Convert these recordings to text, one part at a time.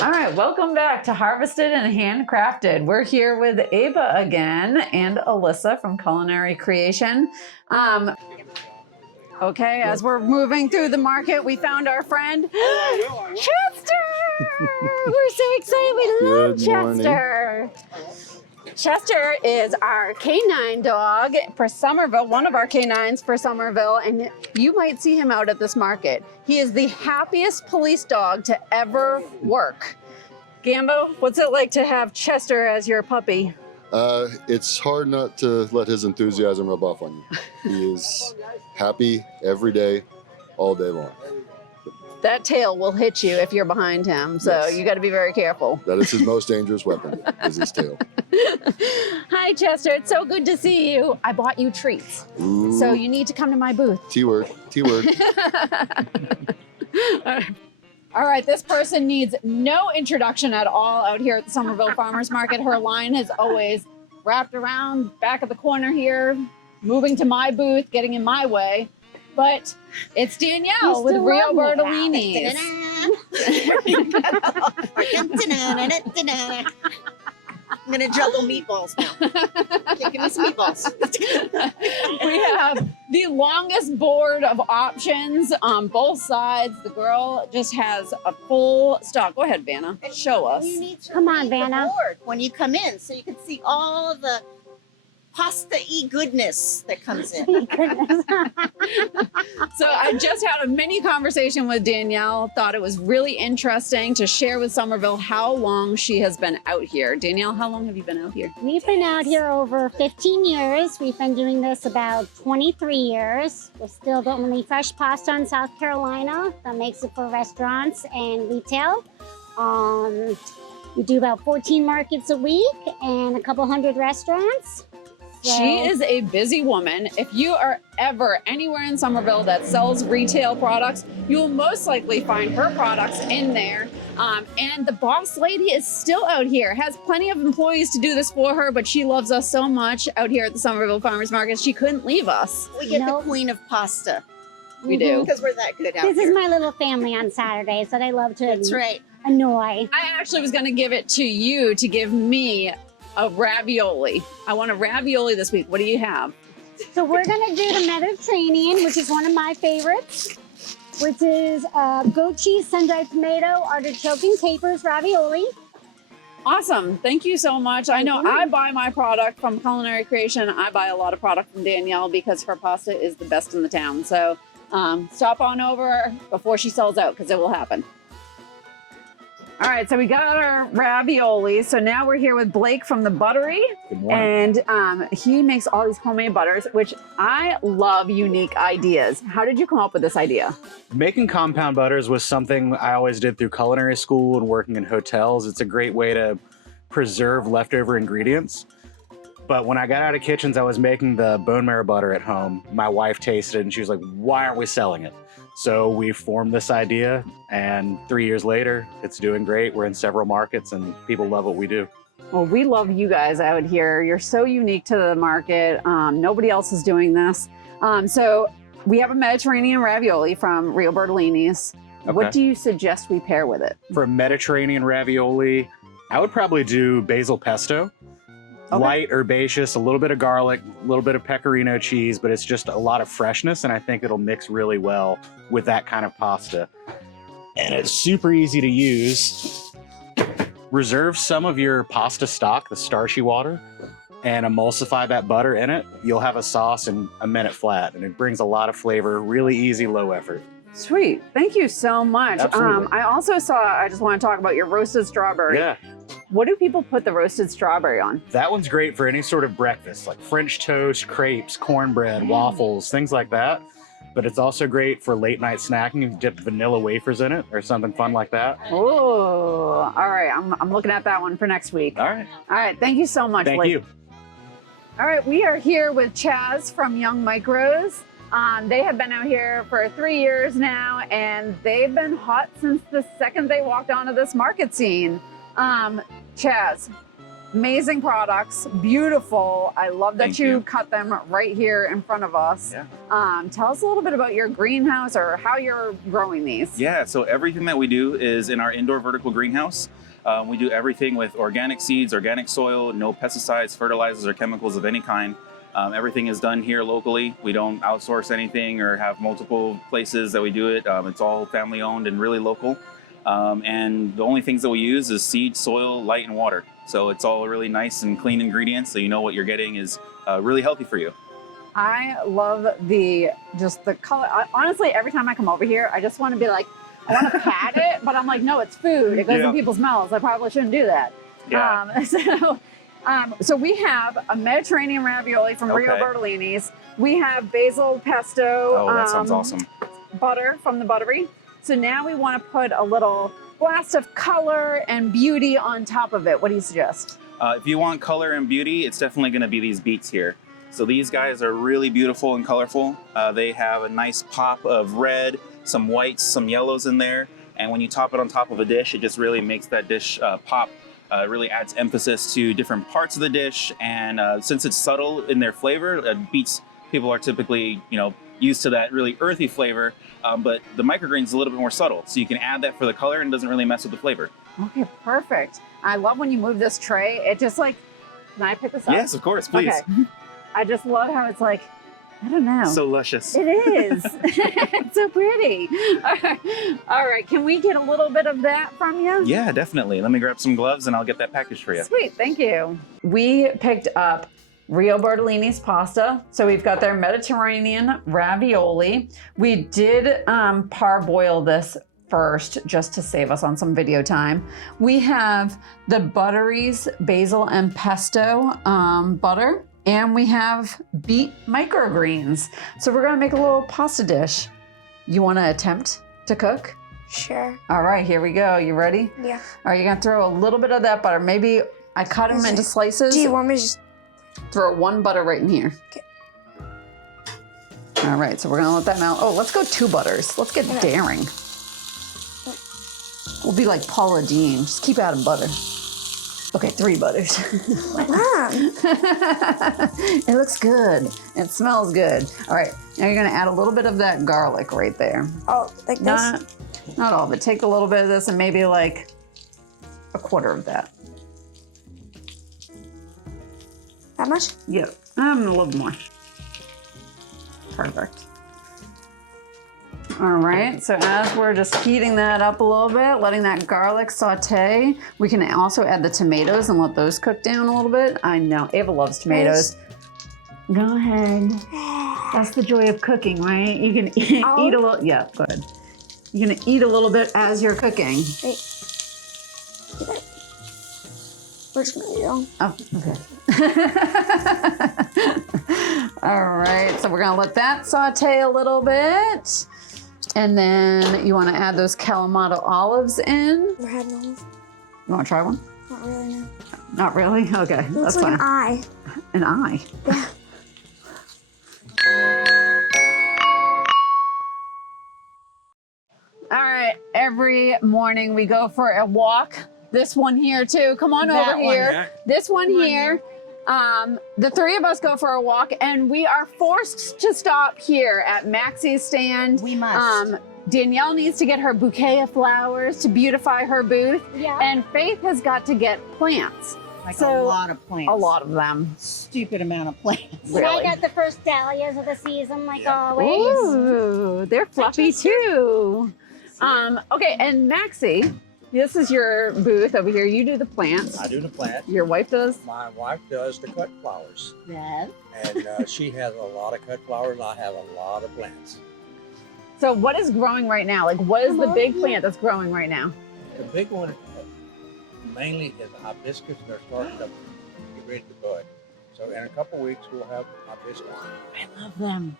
All right, welcome back to Harvested and Handcrafted. We're here with Ava again and Alyssa from Culinary Creation. Okay, as we're moving through the market, we found our friend Chester. We're so excited. We love Chester. Chester is our canine dog for Summerville, one of our canines for Summerville, and you might see him out at this market. He is the happiest police dog to ever work. Gambo, what's it like to have Chester as your puppy? It's hard not to let his enthusiasm rub off on you. He is happy every day, all day long. That tail will hit you if you're behind him, so Yes. You got to be very careful. That is his most dangerous weapon, is his tail. Hi, Chester. It's so good to see you. I bought you treats, so you need to come to my booth. T-word, T-word. All right, this person needs no introduction at all out here at the Summerville Farmers Market. Her line is always wrapped around back of the corner here, moving to my booth, getting in my way. But it's Danielle with Rio Bertolini's. I'm gonna juggle meatballs now. Okay, give me some meatballs. We have the longest board of options on both sides. The girl just has a full stock. Go ahead, Vanna. Show us. You need to Come on, read the Vanna. board when you come in, so you can see all of the pasta-y goodness that comes in. So I just had a mini conversation with Danielle. Thought it was really interesting to share with Summerville how long she has been out here. Danielle, how long have you been out here? We've been out here over 15 years. We've been doing this about 23 years. We're still the only fresh pasta in South Carolina that makes it for restaurants and retail. We do about 14 markets a week and a couple hundred restaurants. She is a busy woman. If you are ever anywhere in Summerville that sells retail products, you will most likely find her products in there. And the boss lady is still out here, has plenty of employees to do this for her, but she loves us so much out here at the Summerville Farmers Market, she couldn't leave us. We get the queen of pasta. We do. Because we're that good out This here. is my little family on Saturdays that I love to That's right. annoy. I actually was gonna give it to you to give me a ravioli. I want a ravioli this week. What do you have? So we're gonna do the Mediterranean, which is one of my favorites, which is goat cheese, sun-dried tomato, artichoke, and capers ravioli. Awesome. Thank you so much. I know I buy my product from Culinary Creation. I buy a lot of product from Danielle because her pasta is the best in the town. So stop on over before she sells out because it will happen. All right, so we got our ravioli. So now we're here with Blake from the Buttery. Good morning. And he makes all these homemade butters, which I love unique ideas. How did you come up with this idea? Making compound butters was something I always did through culinary school and working in hotels. It's a great way to preserve leftover ingredients. But when I got out of kitchens, I was making the bone marrow butter at home. My wife tasted it and she was like, why aren't we selling it? So we formed this idea, and 3 years later, it's doing great. We're in several markets and people love what we do. Well, we love you guys out here. You're so unique to the market. Nobody else is doing this. So we have a Mediterranean ravioli from Rio Bertolini's. Okay. What do you suggest we pair with it? For Mediterranean ravioli, I would probably do basil pesto. Okay. Light, herbaceous, a little bit of garlic, a little bit of pecorino cheese, but it's just a lot of freshness, and I think it'll mix really well with that kind of pasta. And it's super easy to use. Reserve some of your pasta stock, the starchy water, and emulsify that butter in it. You'll have a sauce in a minute flat, and it brings a lot of flavor, really easy, low effort. Sweet. Thank you so much. Absolutely. I also saw, I just want to talk about your roasted strawberry. Yeah. What do people put the roasted strawberry on? That one's great for any sort of breakfast, like French toast, crepes, cornbread, waffles, things like that. But it's also great for late night snacking if you dip vanilla wafers in it or something fun like that. Oh, all right. I'm looking at that one for next week. All right. All right. Thank you so much, Thank Blake. you. All right. We are here with Chaz from Young Micros. They have been out here for 3 years now, and they've been hot since the second they walked onto this market scene. Chaz, Amazing products, beautiful. I love that Thank you you. cut them right here in front of us. Yeah. Tell us a little bit about your greenhouse or how you're growing these. Yeah, so everything that we do is in our indoor vertical greenhouse. We do everything with organic seeds, organic soil, no pesticides, fertilizers, or chemicals of any kind. Everything is done here locally. We don't outsource anything or have multiple places that we do it. It's all family owned and really local. And the only things that we use is seed, soil, light, and water. So it's all really nice and clean ingredients, so you know what you're getting is really healthy for you. I love the color. Honestly, every time I come over here, I just want to be like, I want to pat it, but I'm like, no, it's food. It goes in people's mouths. I probably shouldn't do that. Yeah. So we have a Mediterranean ravioli from Rio Bertolini's. We have basil pesto. Oh, that sounds awesome. Butter from the Buttery. So now we want to put a little blast of color and beauty on top of it. What do you suggest? If you want color and beauty, it's definitely going to be these beets here. So these guys are really beautiful and colorful. They have a nice pop of red, some whites, some yellows in there. And when you top it on top of a dish, it just really makes that dish pop. Really adds emphasis to different parts of the dish. And since it's subtle in their flavor, beets, people are typically, used to that really earthy flavor. But the microgreens is a little bit more subtle. So you can add that for the color and it doesn't really mess with the flavor. Okay, perfect. I love when you move this tray. It just like, can I pick this up? Yes, of course, please. Okay. I just love how it's like, I don't know. So luscious. It is. It's so pretty. All right. Can we get a little bit of that from you? Yeah, definitely. Let me grab some gloves and I'll get that package for you. Sweet. Thank you. We picked up Rio Bertolini's pasta. So we've got their Mediterranean ravioli. We did parboil this first just to save us on some video time. We have the Buttery's basil and pesto butter. And we have Beet microgreens. So we're gonna make a little pasta dish. You wanna attempt to cook? Sure. All right, here we go. You ready? Yeah. All right, you're gonna throw a little bit of that butter. Maybe I cut them into slices. Do you want me to just... Throw one butter right in here. Okay. All right, so we're gonna let that melt. Oh, let's go 2 butters. Let's get daring. We'll be like Paula Deen. Just keep adding butter. Okay, 3 butters. It looks good. It smells good. All right, now you're gonna add a little bit of that garlic right there. Oh, like this? Not all of it. Take a little bit of this and maybe like a quarter of that. That much? Yeah, a little more. Perfect. All right, so as we're just heating that up a little bit, letting that garlic saute, we can also add the tomatoes and let those cook down a little bit. I know, Ava loves tomatoes. Go ahead. That's the joy of cooking, right? You can eat a little, yeah, go ahead. You're gonna eat a little bit as you're cooking. Wait. Where's my needle? Oh, okay. All right, so we're gonna let that saute a little bit. And then you wanna add those Kalamata olives in. Never had an olive. You wanna try one? Not really, no. Not really? Okay, It looks that's like fine. an eye. An eye? Yeah. All right, every morning we go for a walk. This one here too. Come on That over one, here. yeah. This one here. The 3 of us go for a walk and we are forced to stop here at Maxie's stand. We must. Danielle needs to get her bouquet of flowers to beautify her booth. Yeah. And Faith has got to get plants. Like so, a lot of plants. A lot of them. Stupid amount of plants. And I Really? got the first dahlias of the season, like always. Ooh, they're fluffy too. Okay, and Maxie, this is your booth over here. You do the plants. I do the plant. Your wife does? My wife does the cut flowers. Yes. And she has a lot of cut flowers. I have a lot of plants. So what is growing right now? Like what is the big plant that's growing right now? The big one mainly is hibiscus. They're starting to get ready to bud. So in a couple weeks, we'll have hibiscus. I love them.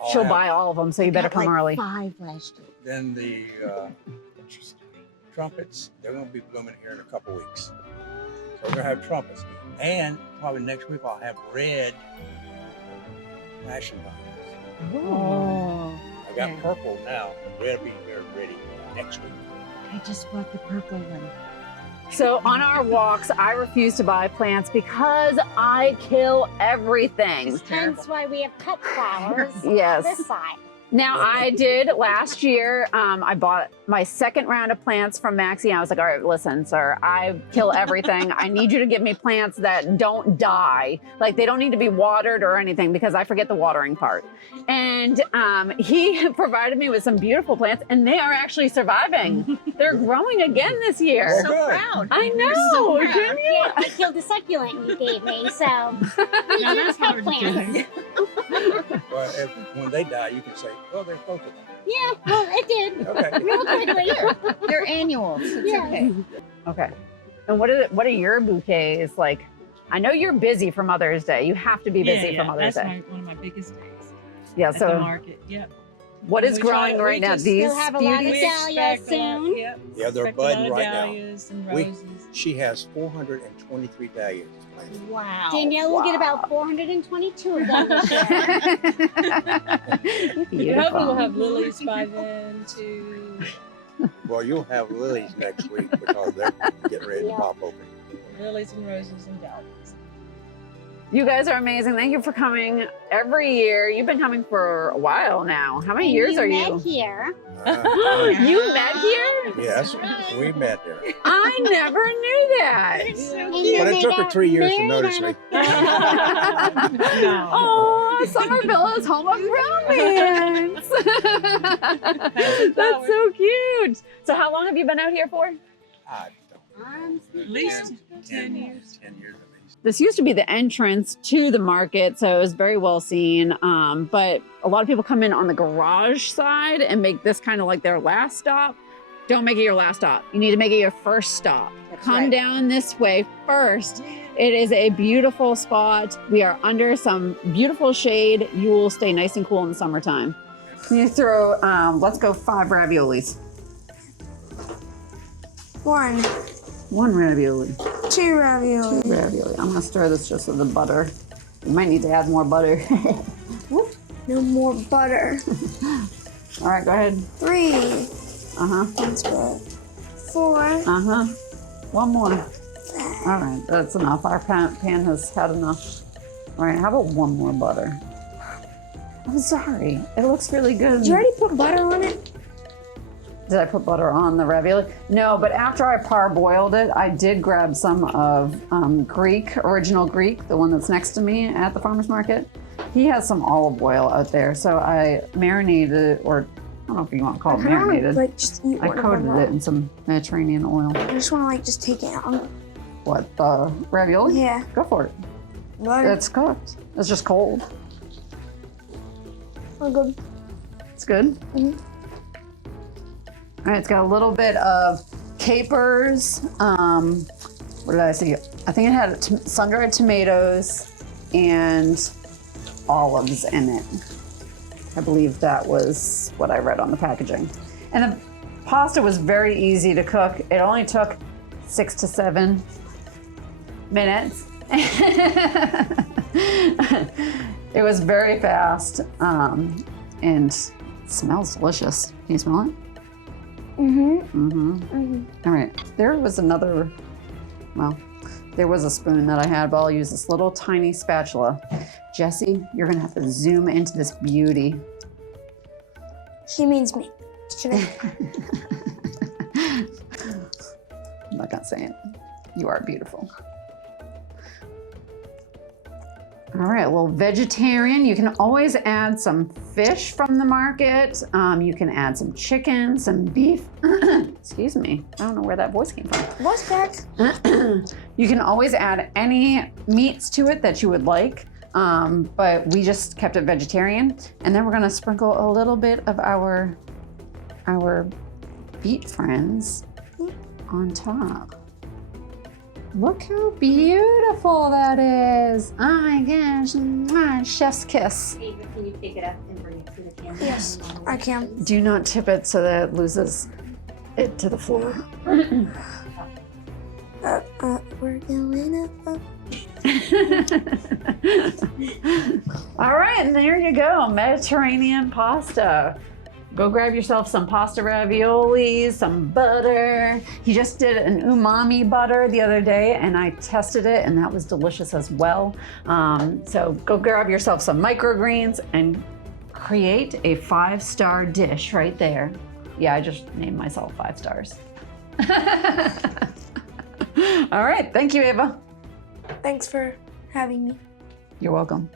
I'll She'll have- buy all of them, so you better come early. 5 last year. Then the trumpets, they're going to be blooming here in a couple weeks. So we're going to have trumpets. And probably next week, I'll have red passion vines. Oh. I got purple now. Red will be here ready next week. I just bought the purple one. So on our walks, I refuse to buy plants because I kill everything. Hence why we have cut flowers Yes. this side. Now I did last year, I bought my second round of plants from Maxie. I was like, all right, listen, sir, I kill everything. I need you to give me plants that don't die. Like they don't need to be watered or anything because I forget the watering part. And he provided me with some beautiful plants and they are actually surviving. They're growing again this year. So proud. I know, So proud. didn't you? Yeah, I killed the succulent you gave me, so we Now do that's cut hard to plants. Well, when they die, you can say, well, they're supposed to die. Yeah, well, it did. Okay. Real quickly. They're annuals. It's Yeah. okay. Okay. And what are your bouquets like? I know you're busy for Mother's Day. You have to be busy for Mother's that's Day. one of my biggest days Yeah. at the So market. Yep. what is We try growing to- right we now? just These We'll have a lot of beauties? dahlias expect a lot- soon. Yep. Yeah, they're Expect a lot budding of right now. dahlias and We- roses. She has 423 dahlias planted. Wow. Danielle will get Wow. about 422 of them this year. Hopefully we'll Beautiful. have lilies by then too. Well, you'll have lilies next week because they're getting ready to Yeah. pop open. Lilies and roses and dahlias. You guys are amazing. Thank you for coming every year. You've been coming for a while now. How many And years you are met you? here. You met here? Yes, we met there. I never knew that. And But then it they took her got 3 years to married notice on me. Oh, Summerville is home of romance. That's so cute. So how long have you been out here for? I don't At least 10 years. 10 years at least. This used to be the entrance to the market, so it was very well seen. But a lot of people come in on the garage side and make this kind of like their last stop. Don't make it your last stop. You need to make it your first stop. That's Come right. down this way first. It is a beautiful spot. We are under some beautiful shade. You will stay nice and cool in the summertime. Can you throw, let's go 5 raviolis. 1, One ravioli. 2 ravioli. Ravioli. I'm gonna stir this just with the butter. You might need to add more butter. No more butter. All right, go ahead. 3. Uh-huh. That's good. 4. Uh-huh. One more. All right, that's enough. Our pan has had enough. All right, how about one more butter? I'm sorry. It looks really good. Did you already put butter on it? Did I put butter on the ravioli? No, but after I parboiled it, I did grab some of original Greek, the one that's next to me at the farmer's market. He has some olive oil out there, so I marinated, or I don't know if you want to call it I kinda wanna, marinated. like, just eat I one of coated them it raw. in some Mediterranean oil. I just want to like just take it out. What, the ravioli? Yeah. Go for it. Butter. It's cooked. It's just cold. Oh, good. It's good. Mhm. All right, it's got a little bit of capers. What did I see? I think it had sun-dried tomatoes and olives in it. I believe that was what I read on the packaging. And the pasta was very easy to cook. It only took 6 to 7 minutes. It was very fast and it smells delicious. Can you smell it? All right, there was a spoon that I had, but I'll use this little tiny spatula. Jesse, you're gonna have to zoom into this beauty. She means me. Should I? I'm not gonna say it. You are beautiful. All right, well, vegetarian, you can always add some fish from the market. You can add some chicken, some beef. Excuse me, I don't know where that voice came from. What's that? You can always add any meats to it that you would like, but we just kept it vegetarian. And then we're gonna sprinkle a little bit of our beet friends on top. Look how beautiful that is. Oh my gosh, chef's kiss. Can you pick it up and bring it to the camera? Yes, I can. Do not tip it so that it loses it to the floor. We're going up. All right, and there you go, Mediterranean pasta. Go grab yourself some pasta raviolis, some butter. He just did an umami butter the other day and I tested it and that was delicious as well. So go grab yourself some microgreens and create a 5-star dish right there. Yeah, I just named myself 5 stars. All right, thank you, Ava. Thanks for having me. You're welcome.